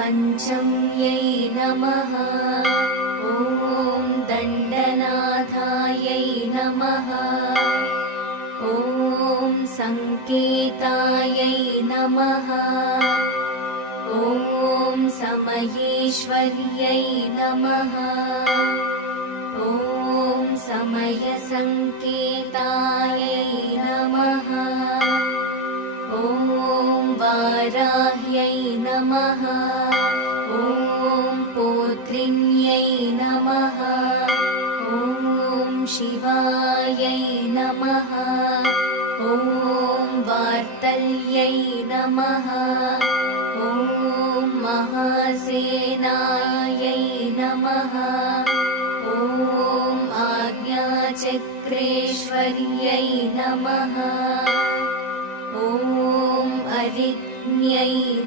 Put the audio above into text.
पञ्चम्यै नमः। ॐ दण्डनाथायै नमः। ॐ संकेतायै नमः। ॐ समयेश्वर्यै नमः। ॐ समयसंकेतायै नमः। ॐ वाराह्यै नमः। ॐ पोत्रिण्यै नमः। ॐ शिवायै नमः। ॐ वार्तल्यै नमः। ॐ महासेनायै नमः। ॐ आज्ञाचक्रेश्वर्यै नमः। ॐ अरिज्ञै